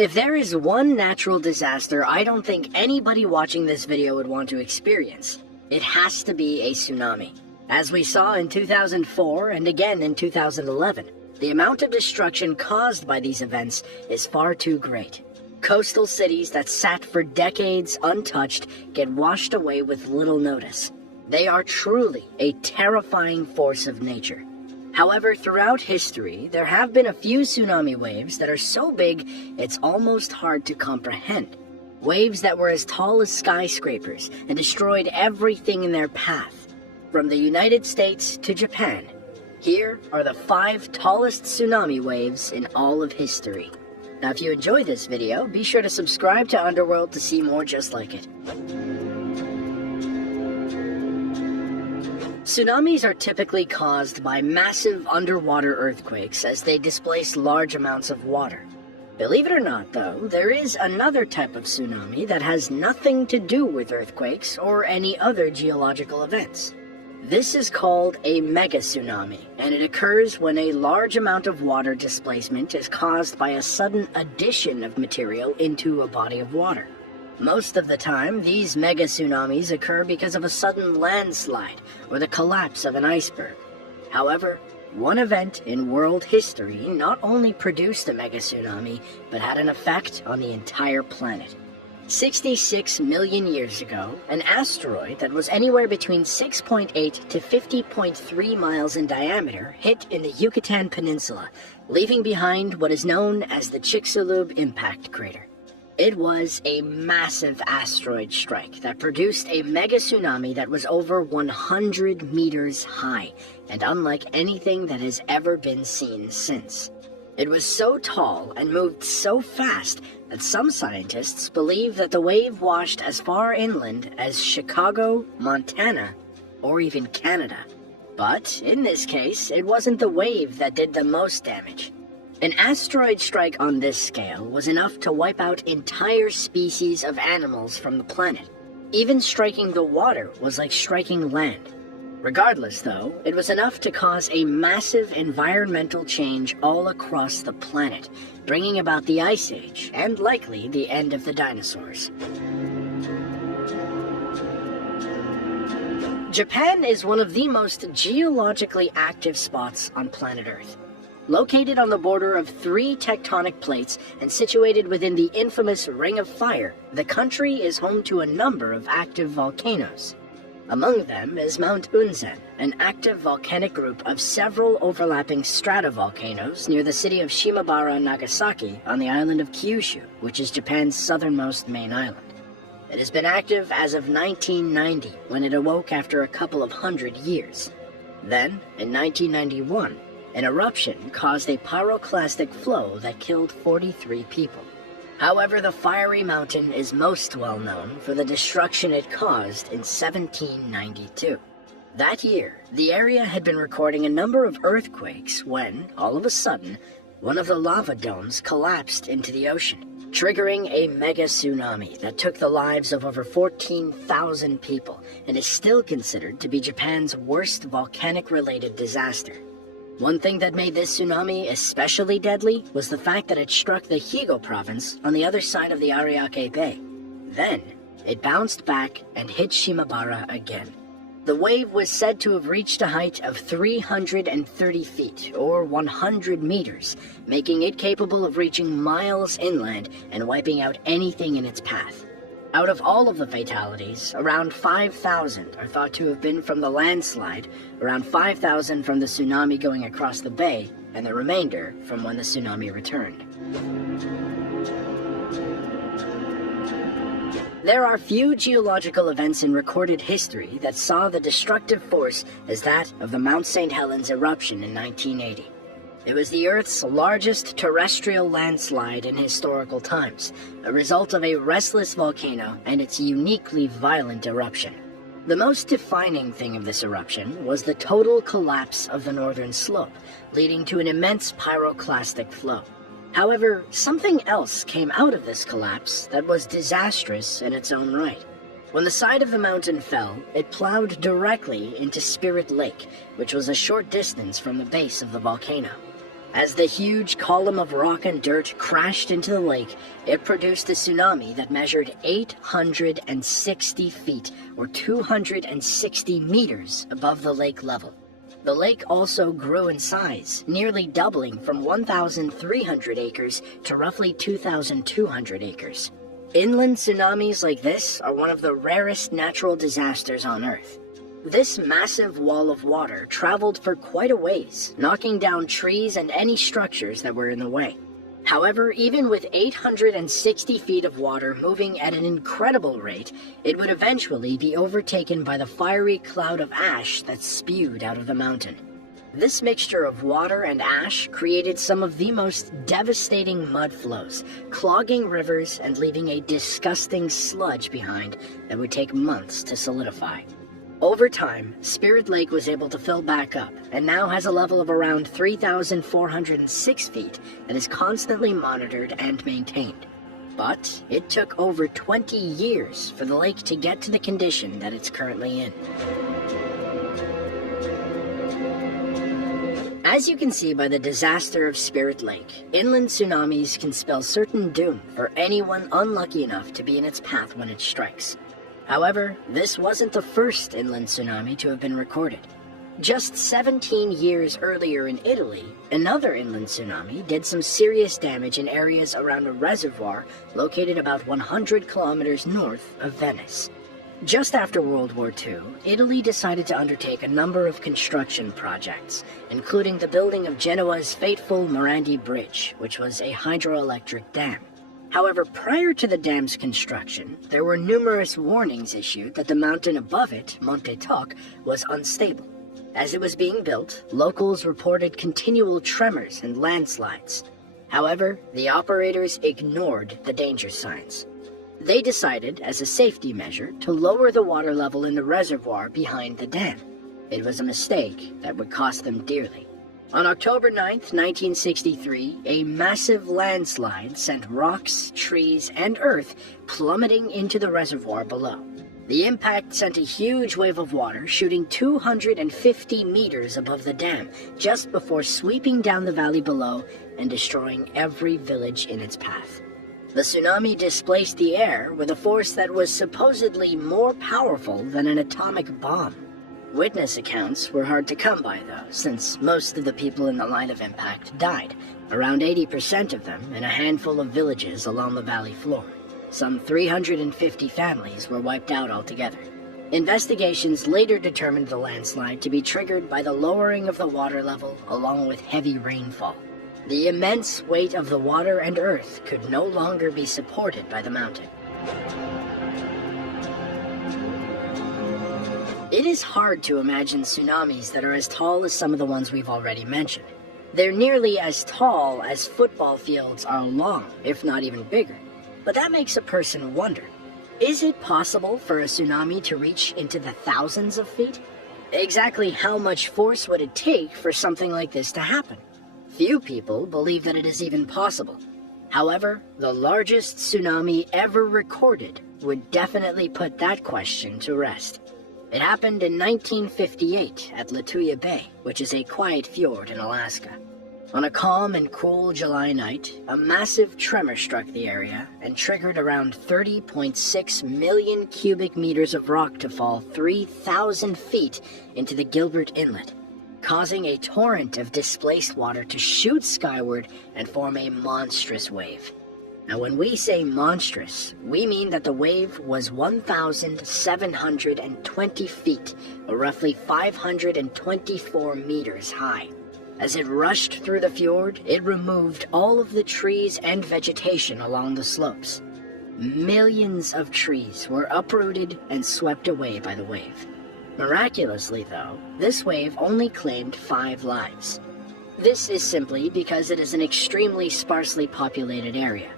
If there is one natural disaster I don't think anybody watching this video would want to experience, it has to be a tsunami. As we saw in 2004 and again in 2011, the amount of destruction caused by these events is far too great. Coastal cities that sat for decades untouched get washed away with little notice. They are truly a terrifying force of nature. However, throughout history, there have been a few tsunami waves that are so big it's almost hard to comprehend. Waves that were as tall as skyscrapers and destroyed everything in their path. From the United States to Japan, here are the 5 tallest tsunami waves in all of history. Now if you enjoyed this video, be sure to subscribe to Underworld to see more just like it. Tsunamis are typically caused by massive underwater earthquakes as they displace large amounts of water. Believe it or not, though, there is another type of tsunami that has nothing to do with earthquakes or any other geological events. This is called a megatsunami, and it occurs when a large amount of water displacement is caused by a sudden addition of material into a body of water. Most of the time, these megatsunamis occur because of a sudden landslide or the collapse of an iceberg. However, one event in world history not only produced a megatsunami, but had an effect on the entire planet. 66 million years ago, an asteroid that was anywhere between 6.8 to 50.3 miles in diameter hit in the Yucatan Peninsula, leaving behind what is known as the Chicxulub impact crater. It was a massive asteroid strike that produced a mega tsunami that was over 100 meters high, and unlike anything that has ever been seen since. It was so tall and moved so fast that some scientists believe that the wave washed as far inland as Chicago, Montana, or even Canada. But in this case, it wasn't the wave that did the most damage. An asteroid strike on this scale was enough to wipe out entire species of animals from the planet. Even striking the water was like striking land. Regardless, though, it was enough to cause a massive environmental change all across the planet, bringing about the Ice Age, and likely the end of the dinosaurs. Japan is one of the most geologically active spots on planet Earth. Located on the border of 3 tectonic plates and situated within the infamous Ring of Fire, the country is home to a number of active volcanoes. Among them is Mount Unzen, an active volcanic group of several overlapping stratovolcanoes near the city of Shimabara, Nagasaki, on the island of Kyushu, which is Japan's southernmost main island. It has been active as of 1990, when it awoke after a couple of hundred years. Then, in 1991, an eruption caused a pyroclastic flow that killed 43 people. However, the fiery mountain is most well known for the destruction it caused in 1792. That year, the area had been recording a number of earthquakes when, all of a sudden, one of the lava domes collapsed into the ocean, triggering a mega tsunami that took the lives of over 14,000 people and is still considered to be Japan's worst volcanic-related disaster. One thing that made this tsunami especially deadly was the fact that it struck the Higo province on the other side of the Ariake Bay. Then, it bounced back and hit Shimabara again. The wave was said to have reached a height of 330 feet, or 100 meters, making it capable of reaching miles inland and wiping out anything in its path. Out of all of the fatalities, around 5,000 are thought to have been from the landslide, around 5,000 from the tsunami going across the bay, and the remainder from when the tsunami returned. There are few geological events in recorded history that saw the destructive force as that of the Mount St. Helens eruption in 1980. It was the Earth's largest terrestrial landslide in historical times, a result of a restless volcano and its uniquely violent eruption. The most defining thing of this eruption was the total collapse of the northern slope, leading to an immense pyroclastic flow. However, something else came out of this collapse that was disastrous in its own right. When the side of the mountain fell, it plowed directly into Spirit Lake, which was a short distance from the base of the volcano. As the huge column of rock and dirt crashed into the lake, it produced a tsunami that measured 860 feet, or 260 meters above the lake level. The lake also grew in size, nearly doubling from 1,300 acres to roughly 2,200 acres. Inland tsunamis like this are one of the rarest natural disasters on Earth. This massive wall of water traveled for quite a ways, knocking down trees and any structures that were in the way. However, even with 860 feet of water moving at an incredible rate, it would eventually be overtaken by the fiery cloud of ash that spewed out of the mountain. This mixture of water and ash created some of the most devastating mud flows, clogging rivers and leaving a disgusting sludge behind that would take months to solidify. Over time, Spirit Lake was able to fill back up and now has a level of around 3,406 feet that is constantly monitored and maintained. But it took over 20 years for the lake to get to the condition that it's currently in. As you can see by the disaster of Spirit Lake, inland tsunamis can spell certain doom for anyone unlucky enough to be in its path when it strikes. However, this wasn't the first inland tsunami to have been recorded. Just 17 years earlier in Italy, another inland tsunami did some serious damage in areas around a reservoir located about 100 kilometers north of Venice. Just after World War II, Italy decided to undertake a number of construction projects, including the building of Genoa's fateful Morandi Bridge, which was a hydroelectric dam. However, prior to the dam's construction, there were numerous warnings issued that the mountain above it, Monte Toc, was unstable. As it was being built, locals reported continual tremors and landslides. However, the operators ignored the danger signs. They decided, as a safety measure, to lower the water level in the reservoir behind the dam. It was a mistake that would cost them dearly. On October 9, 1963, a massive landslide sent rocks, trees, and earth plummeting into the reservoir below. The impact sent a huge wave of water shooting 250 meters above the dam, just before sweeping down the valley below and destroying every village in its path. The tsunami displaced the air with a force that was supposedly more powerful than an atomic bomb. Witness accounts were hard to come by, though, since most of the people in the line of impact died, around 80% of them in a handful of villages along the valley floor. Some 350 families were wiped out altogether. Investigations later determined the landslide to be triggered by the lowering of the water level along with heavy rainfall. The immense weight of the water and earth could no longer be supported by the mountain. It is hard to imagine tsunamis that are as tall as some of the ones we've already mentioned. They're nearly as tall as football fields are long, if not even bigger. But that makes a person wonder, is it possible for a tsunami to reach into the thousands of feet? Exactly how much force would it take for something like this to happen? Few people believe that it is even possible. However, the largest tsunami ever recorded would definitely put that question to rest. It happened in 1958 at Lituya Bay, which is a quiet fjord in Alaska. On a calm and cool July night, a massive tremor struck the area and triggered around 30.6 million cubic meters of rock to fall 3,000 feet into the Gilbert Inlet, causing a torrent of displaced water to shoot skyward and form a monstrous wave. Now, when we say monstrous, we mean that the wave was 1,720 feet, or roughly 524 meters high. As it rushed through the fjord, it removed all of the trees and vegetation along the slopes. Millions of trees were uprooted and swept away by the wave. Miraculously, though, this wave only claimed 5 lives. This is simply because it is an extremely sparsely populated area.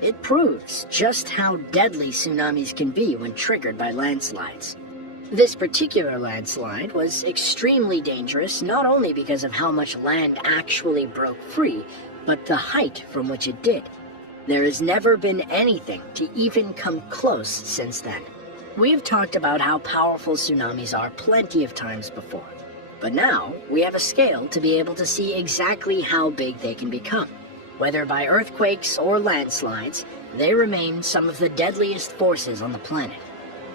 It proves just how deadly tsunamis can be when triggered by landslides. This particular landslide was extremely dangerous not only because of how much land actually broke free, but the height from which it did. There has never been anything to even come close since then. We have talked about how powerful tsunamis are plenty of times before. But now, we have a scale to be able to see exactly how big they can become. Whether by earthquakes or landslides, they remain some of the deadliest forces on the planet.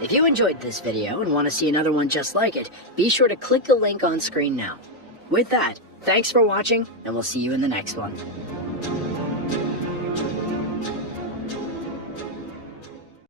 If you enjoyed this video and want to see another one just like it, be sure to click the link on screen now. With that, thanks for watching, and we'll see you in the next one.